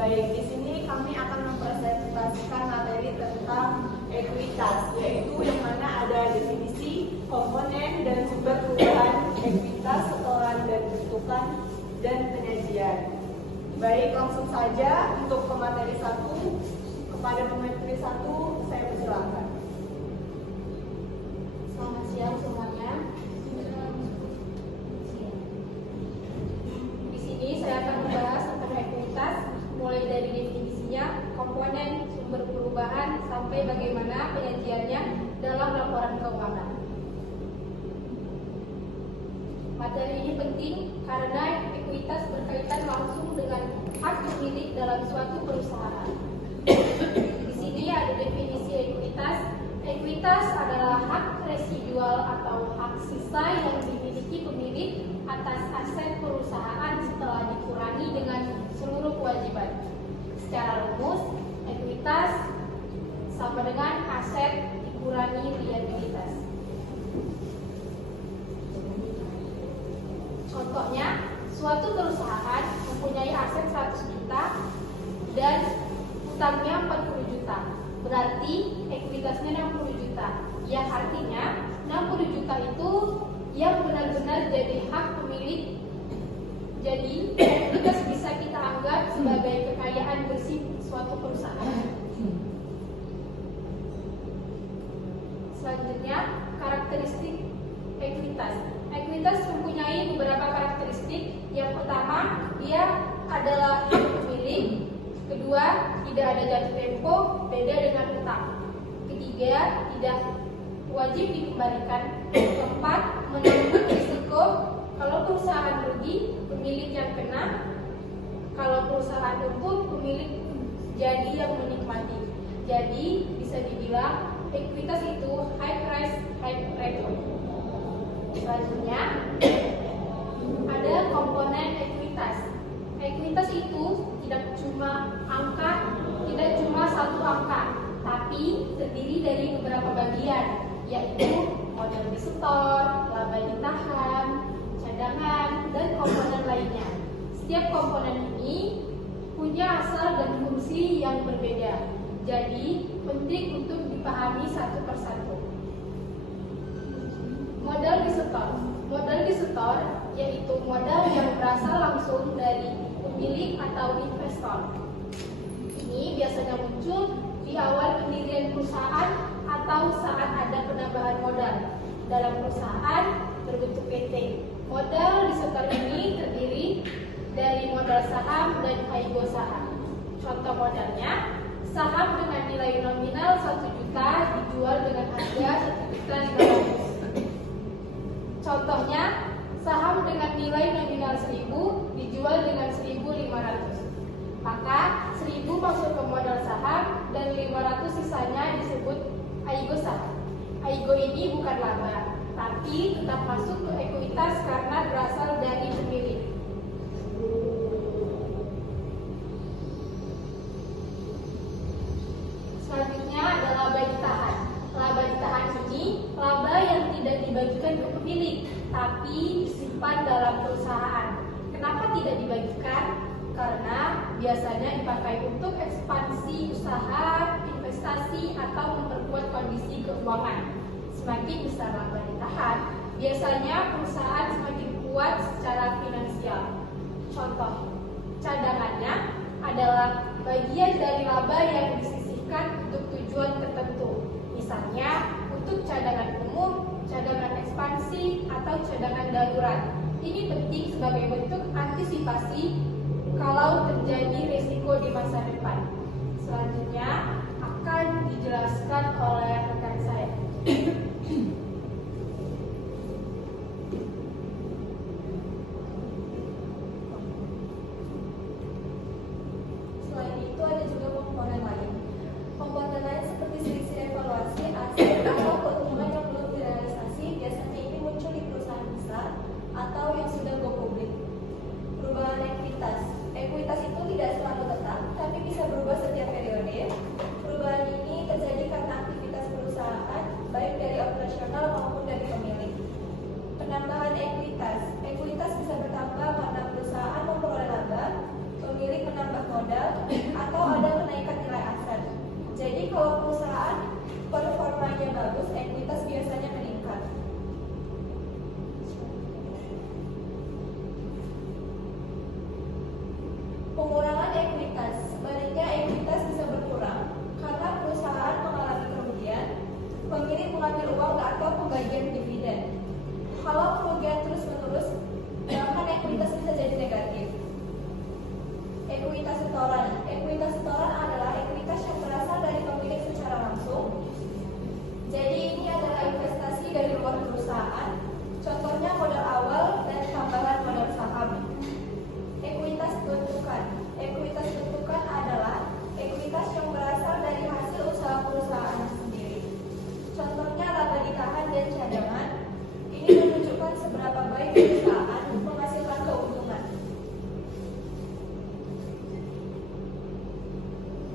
Baik, di sini kami akan mempresentasikan materi tentang ekuitas, yaitu yang mana ada definisi, komponen, dan sumber perubahan ekuitas, setoran dan bentukan, dan penyajian. Baik, langsung saja untuk pemateri 1. Kepada pemateri 1, saya persilakan. Selamat siang semuanya. Di sini saya akan membahas tentang ekuitas, mulai dari definisinya, komponen, sumber perubahan, sampai bagaimana penyajiannya dalam laporan keuangan. Materi ini penting karena ekuitas berkaitan langsung dengan hak pemilik dalam suatu perusahaan. Di sini ada definisi ekuitas. Ekuitas adalah hak residual atau hak sisa yang dimiliki pemilik atas aset perusahaan setelah dikurangi dengan seluruh kewajiban. Secara rumus, ekuitas sama dengan aset dikurangi liabilitas. Contohnya, suatu perusahaan mempunyai aset 100 juta dan utangnya 40 juta. Berarti ekuitasnya 60 juta. Yang artinya 60 juta itu yang benar-benar jadi hak pemilik. Jadi, ekuitas bisa kita anggap sebagai kekayaan bersih suatu perusahaan. Selanjutnya, karakteristik ekuitas. Ekuitas mempunyai beberapa karakteristik. Yang pertama, dia adalah hak pemilik. Kedua, tidak ada jatuh tempo, beda dengan utang. Ketiga, tidak wajib dikembalikan. Keempat, menanggung risiko. Kalau perusahaan rugi, pemilik yang kena. Kalau perusahaan untung, pemilik jadi yang menikmati. Jadi, bisa dibilang ekuitas itu high price, high return. Selanjutnya, ada komponen ekuitas. Ekuitas itu tidak cuma satu angka, tapi terdiri dari beberapa bagian, yaitu modal disetor, laba ditahan, cadangan, dan komponen lainnya. Setiap komponen ini punya asal dan fungsi yang berbeda, jadi penting untuk dipahami satu persatu. Modal disetor yaitu modal yang berasal langsung dari pemilik atau investor. Ini biasanya muncul di awal pendirian perusahaan atau saat ada penambahan modal dalam perusahaan berbentuk PT. Modal disetor ini terdiri dari modal saham dan aigo saham. Contoh modalnya, saham dengan nilai nominal 1 juta dijual dengan harga 1.500.000. Contohnya, saham dengan nilai nominal 1.000 dijual dengan 1.500. Maka 1.000 masuk ke modal saham dan 500 sisanya disebut aigo saham. Aigo ini bukan laba, tapi tetap masuk ke ekuitas karena berasal dari pemilik. Selanjutnya ada laba ditahan. Laba ditahan ini laba yang tidak dibagikan ke pemilik, tapi disimpan dalam perusahaan. Kenapa tidak dibagikan? Karena biasanya dipakai untuk ekspansi usaha, investasi, atau memperkuat kondisi keuangan. Semakin besar laba ditahan, biasanya perusahaan semakin kuat secara finansial. Contoh, cadangannya adalah bagian dari laba yang disisihkan untuk tujuan tertentu. Misalnya, untuk cadangan umum, cadangan ekspansi, atau cadangan darurat. Ini penting sebagai bentuk antisipasi kalau terjadi risiko di masa depan. Selanjutnya akan dijelaskan oleh rekan saya. Selain itu ada juga komponen lain. Komponen lain seperti selisih evaluasi, aset, atau keuntungan yang belum direalisasi. Biasanya ini muncul di perusahaan besar atau yang sudah go publik. Perubahan ekuitas. Ekuitas itu tidak selalu tetap, tapi bisa berubah setiap periode. Perubahan ini terjadi karena aktivitas perusahaan, baik dari Pengurangan ekuitas, sebaliknya ekuitas bisa berkurang karena perusahaan mengalami kerugian, pemilik mengambil uang atau pembagian dividen. Kalau kerugian terus-menerus, maka ekuitas bisa jadi negatif. Ekuitas setoran. Ekuitas setoran adalah ekuitas yang berasal dari pemilik secara langsung. Jadi ini adalah investasi dari luar perusahaan. Contohnya modal awal dan tambahan modal saham. Ekuitas bentukan. Ekuitas bentukan adalah ekuitas yang berasal dari hasil usaha perusahaan sendiri. Contohnya laba ditahan dan cadangan. Ini menunjukkan seberapa baik perusahaan menghasilkan keuntungan.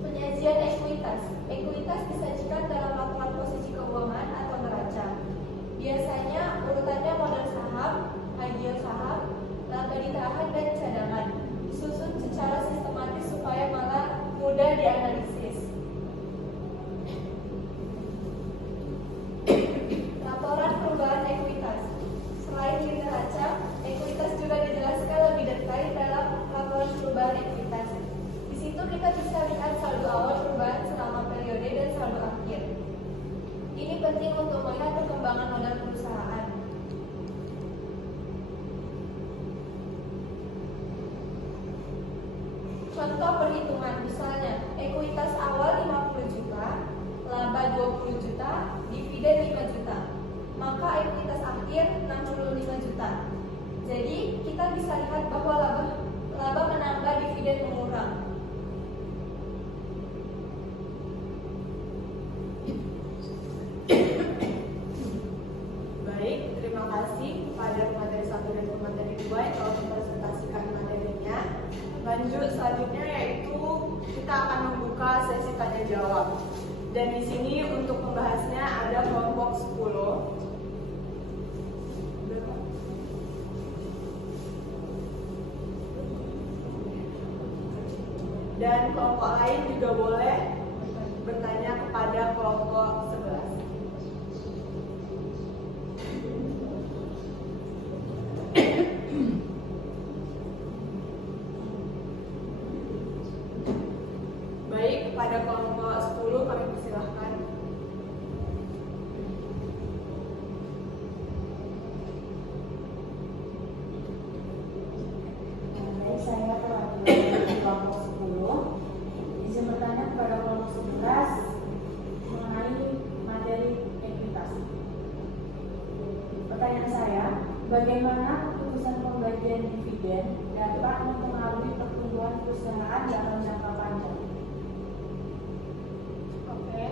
Penyajian ekuitas. Ekuitas disajikan dalam laporan posisi keuangan atau neraca. Biasanya urutannya modal saham, hasil saham, laba ditahan dan cadangan. Disusun secara sistematis supaya malah mudah dianalisis. Laporan perubahan ekuitas. Selain di neraca, ekuitas juga dijelaskan lebih detail dalam laporan perubahan ekuitas. Di situ kita bisa lihat saldo awal perubahan selama periode dan saldo akhir. Ini penting untuk melihat perkembangan modal perusahaan. Contoh perhitungan, misalnya ekuitas awal 50 juta, laba 20 juta, dividen 5 juta. Maka ekuitas akhir 65 juta. Jadi kita bisa lihat bahwa laba menambah, dividen mengurang. Baik, terima kasih kepada materi 1 dan materi 2 yang telah mempresentasikan materinya. Lanjut selanjutnya yaitu kita akan membuka sesi tanya jawab. Dan di sini untuk membahasnya ada kelompok 10. Dan kelompok lain juga boleh bertanya kepada kelompok 11. Baik, kepada kelompok 10 kami persilahkan. Baik, saya perwakilan kelompok 10. Izin bertanya kepada kelompok 11 mengenai materi ekuitas. Pertanyaan saya, bagaimana keputusan pembagian dividen dapat mempengaruhi pertumbuhan perusahaan dalam jangka panjang? Oke.